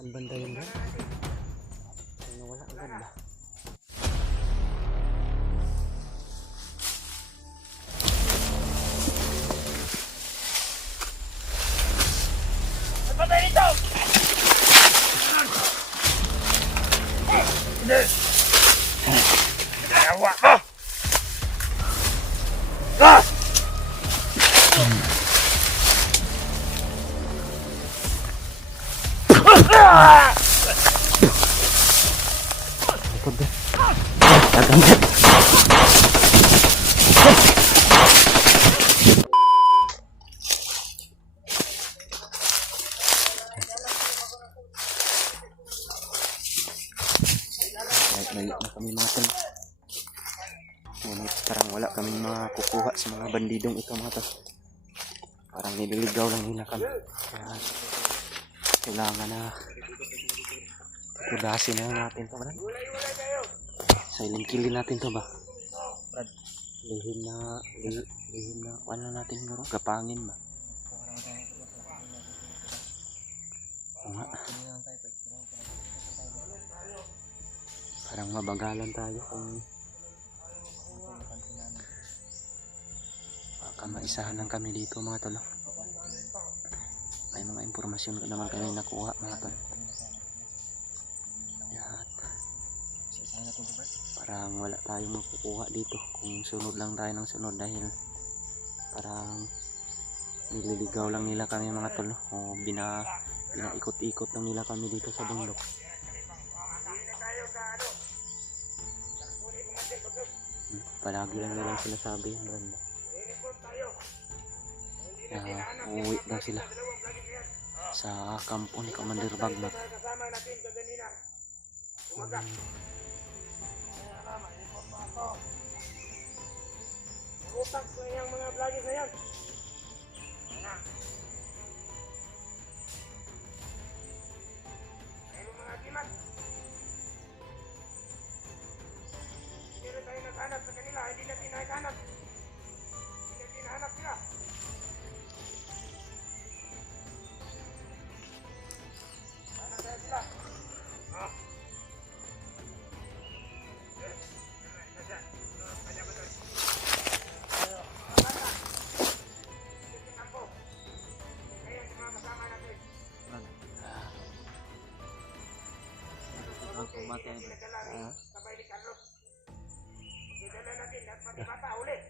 Saan banda yun ba? Ano, wala ang ganda. Patay nito! Kawa mo! Ah! Likod ba? Tagangat. Layo na kami mga tol. Ngunit parang wala kaming makukuha sa mga bandidong ito mga tol. Parang nililigaw lang nila kami. Kaya kailangan na tudasin na natin ito. Silent killin natin to ba? Lihim na ano natin siguro? Gapangin ba? Nga. Parang mabagalan tayo kung baka maisahan lang kami dito mga tol. May mga impormasyon ko naman kami nakuha mga tol. Yan. Parang wala tayong makukuha dito kung sunod lang tayo ng sunod dahil parang nililigaw lang nila kami mga tol o binaikot-ikot lang nila kami dito sa bundok. Palagi lang nilang sinasabi yung brand. Uuwi daw sila sa kampo ni Commander Bagmat. Utak ko yung mga vlogger na yan. Ayun mga kimat. Hindi rin tayo naghanap sa kanila. Hindi natin naghanap. Hindi natin nahanap sila. Sana tayo sila. Sabay ni Carlos. Dala natin at pati bata ulit.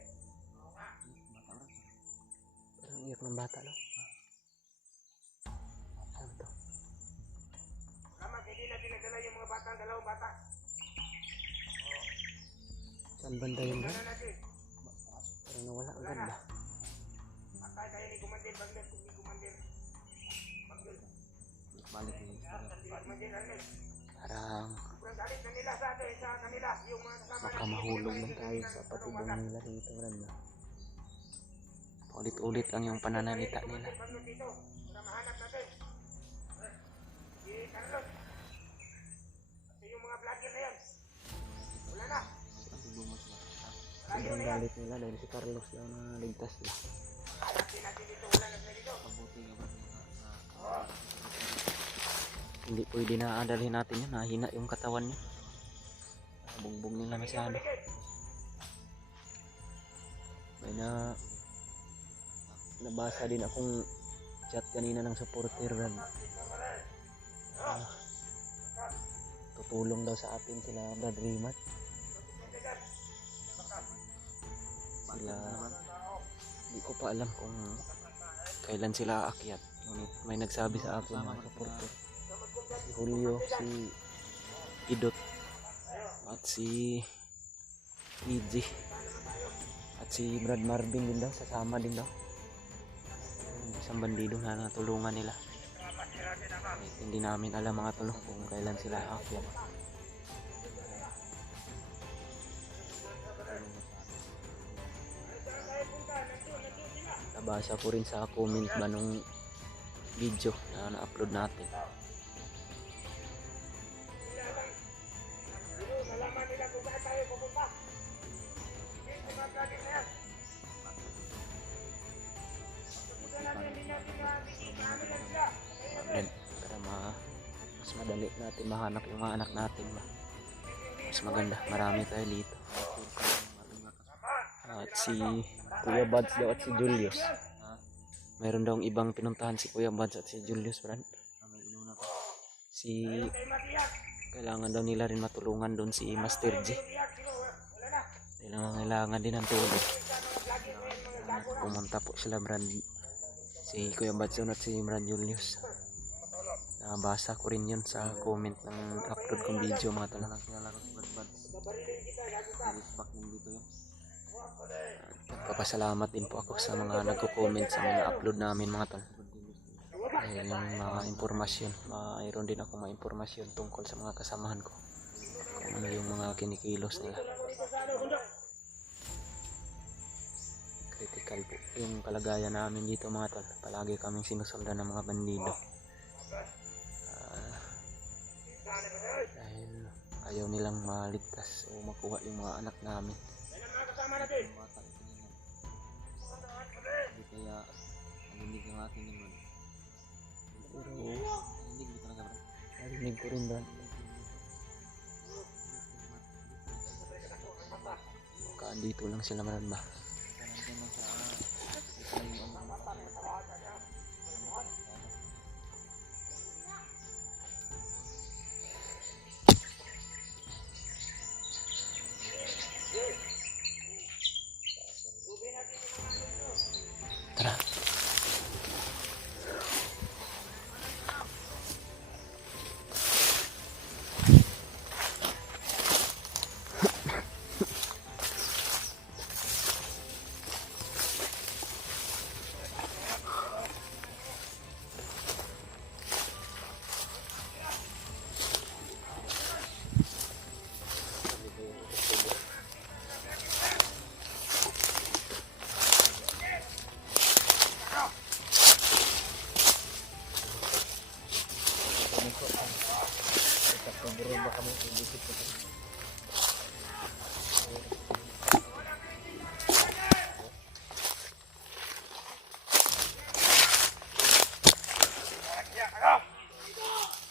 Parang iyak ng bata no? Saan to? Salamat, hindi natin nagdala yung mga bata, dalawang bata. Saan banda yun ba? Dala natin. Parang nawala ang ganda. Patay tayo ni Kumandir Bagnet, ni Kumandir Bagnet. Balik din. Kumandir Bagnet. Parang Galit na nila sa kanila yung mga kasama baka mahulog lang tayo sa patubong nila dito brand. Ulit-ulit lang yung pananalita nila. dito. Para mahanap natin. Si Carlos. Kasi yung mga vlogger na yan. Wala na. Sobrang galit nila dahil si Carlos daw na ligtas nila. Hanapin natin dito. Wala na sa dito. Hindi pwede na adalhin natin yun. Nahina yung katawan niya. Bugbog nila masyado. May nabasa din akong chat kanina ng supporter. Tutulong daw sa atin sila Brad Rimat. Sila, hindi ko pa alam kung kailan sila aakyat. May nagsabi sa akin ng supporter. Si Julio, si Idot, at si EG, at si Brad Marvin din daw, sasama din daw. Isang bandido na natulungan nila. Hindi namin alam mga tulong kung kailan sila aakyat. Nabasa ko rin sa comment ba nung video na na-upload natin. madali natin mahanap yung mga anak natin ba. Mas maganda, marami tayo dito. At si Kuya Buds daw at si Julius. Mayroon daw ibang pinuntahan si Kuya Buds at si Julius, Brad. Si kailangan daw nila rin matulungan doon si Master G. Kailangan din ng tulong. Pumunta po sila, Brad. Si Kuya Buds at si Brad Julius. Nabasa ko rin yun sa comment ng upload kong video, mga tol. Nagpapasalamat din po ako sa mga nagko-comment sa mga upload namin, mga tol. Dahil yung mga impormasyon, mayroon din ako mga impormasyon tungkol sa mga kasamahan ko, kung ano yung mga kinikilos nila. Critical po yung kalagayan namin dito, mga tol. Palagi kaming sinusundan ng mga bandido. Dahil ayaw nilang maligtas o makuha yung mga anak namin. Kaya narinig ang akin naman. Pero narinig ko rin, Brad. Baka andito lang sila, Brad ba? Tara.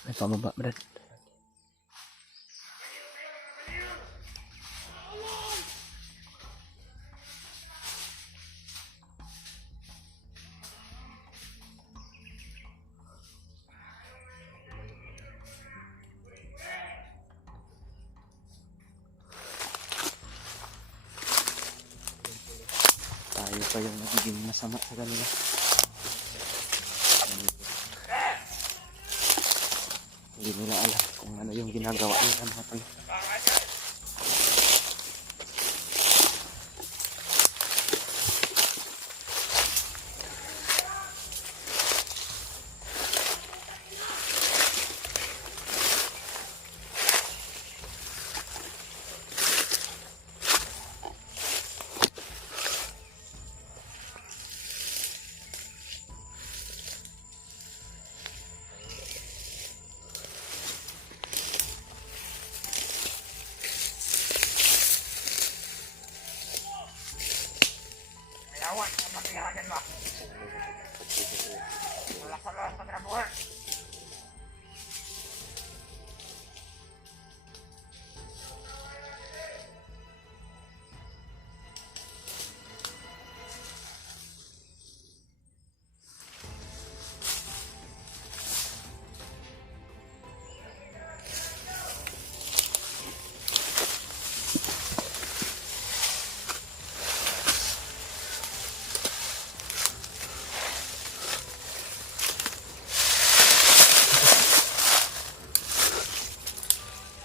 May pababa, Brad. Tayo pa yung nagiging masama sa kanila. Hindi nila alam kung ano yung ginagawa nila, mga tol. Awan, ang mapihagan mo. Wala ka lang sa trabuhan.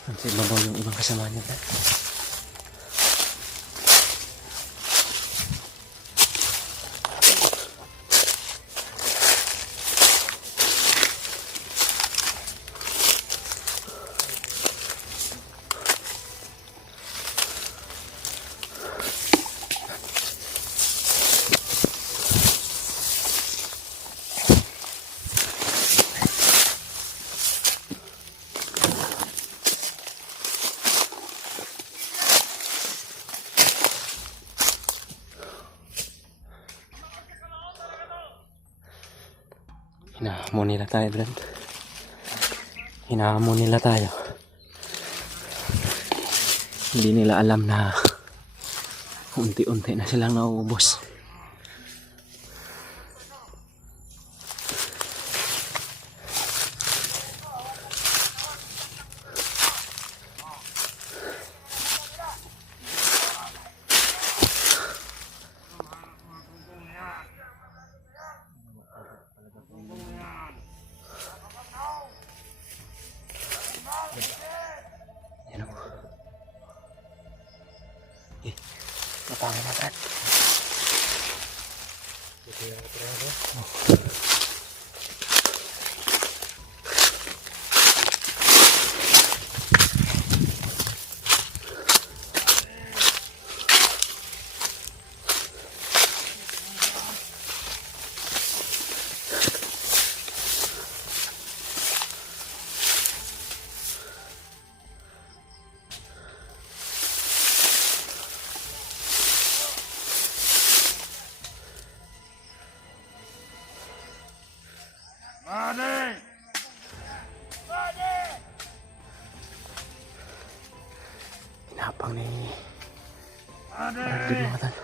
Ang ibabaw yung ibang kasama niya, Brad. Hinamon nila tayo, Brad. Hinahamon nila tayo. Hindi nila alam na unti-unti na silang nauubos. Yan o. Mapangan natin. Mane! Kinapang ni Mane! Bradley mga tan.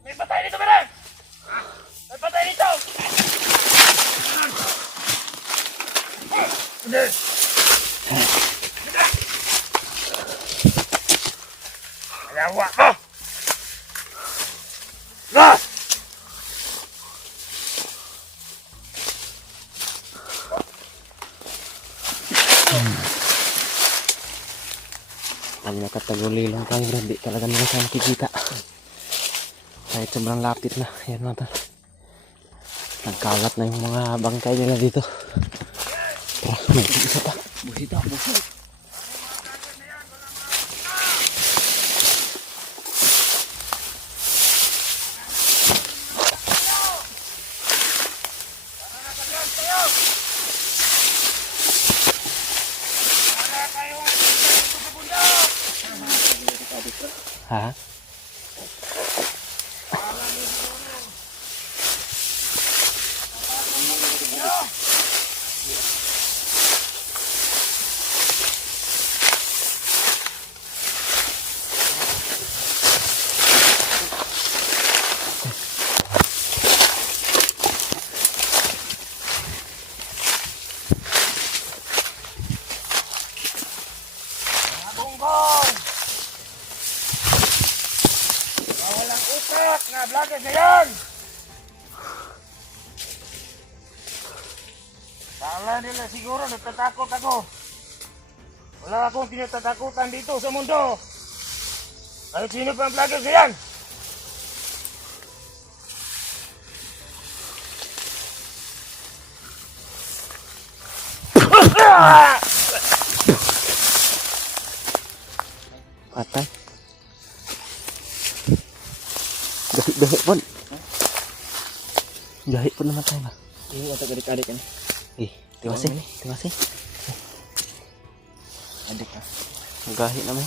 May patay dito, Meron! May patay dito! Hindi! Ayawa mo! Na! Ang nakataguli lang tayo, Brad. Di talaga nila tayo makikita. Kahit sobrang lapit na. Yan mga tan. Nagkalat na yung mga bangkay nila dito. Tara, may isa pa. Busita, busit. Ha? Bongbong! Walang utak na vlogger na yan! Kala nila siguro natatakot ako. Wala akong tinatatakutan dito sa mundo. Kahit sino pa ang vlogger na yan? Patay. Dahi pun. Jahi pun naman tayo ba? Ini atau adik-adik kan? Terima kasih. Terima kasih. Adik lah. Gahi naman.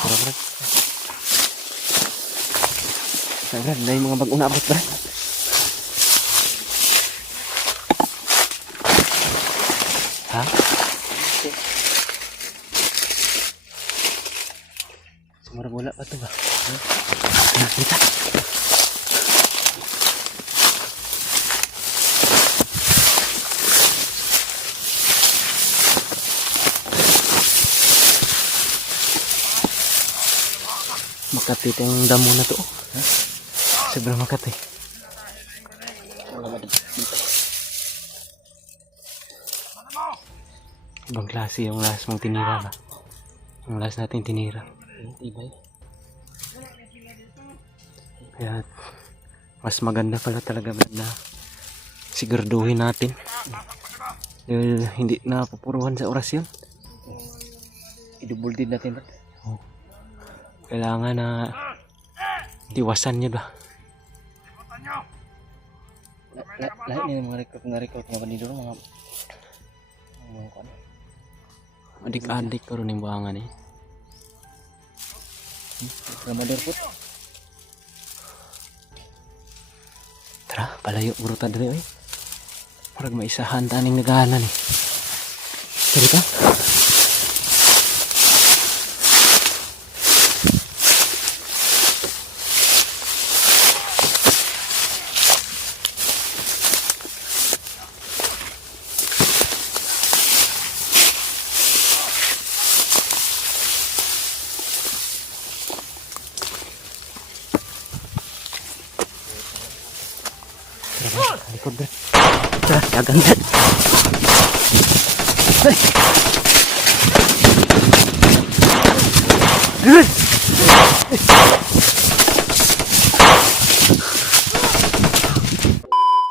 Tara, Brad. Tara, Brad. Dahil mga bagong naabot, Brad. Ha? Sumara bola pa ito ba? Nakita. Makati itong damo na to. Sobrang makati. Ibang klase yung last mong tinira ba? Yung last natin tinira. Ibay. Kaya mas maganda pala talaga na siguraduhin natin. Dahil hindi na pupuruhan sa orasyon. I-double din natin. Oh. Kailangan na tiwasan nyo ba? Lahat nila mga record nga banidor mga ano. Adik-adik ko rin yung buhangan eh. Ramador po. Tara, palayo buruta dali oy. Parang maisahan taning nagahanan eh. Tara ka? Likod ba? Tara, kaganda. Ay!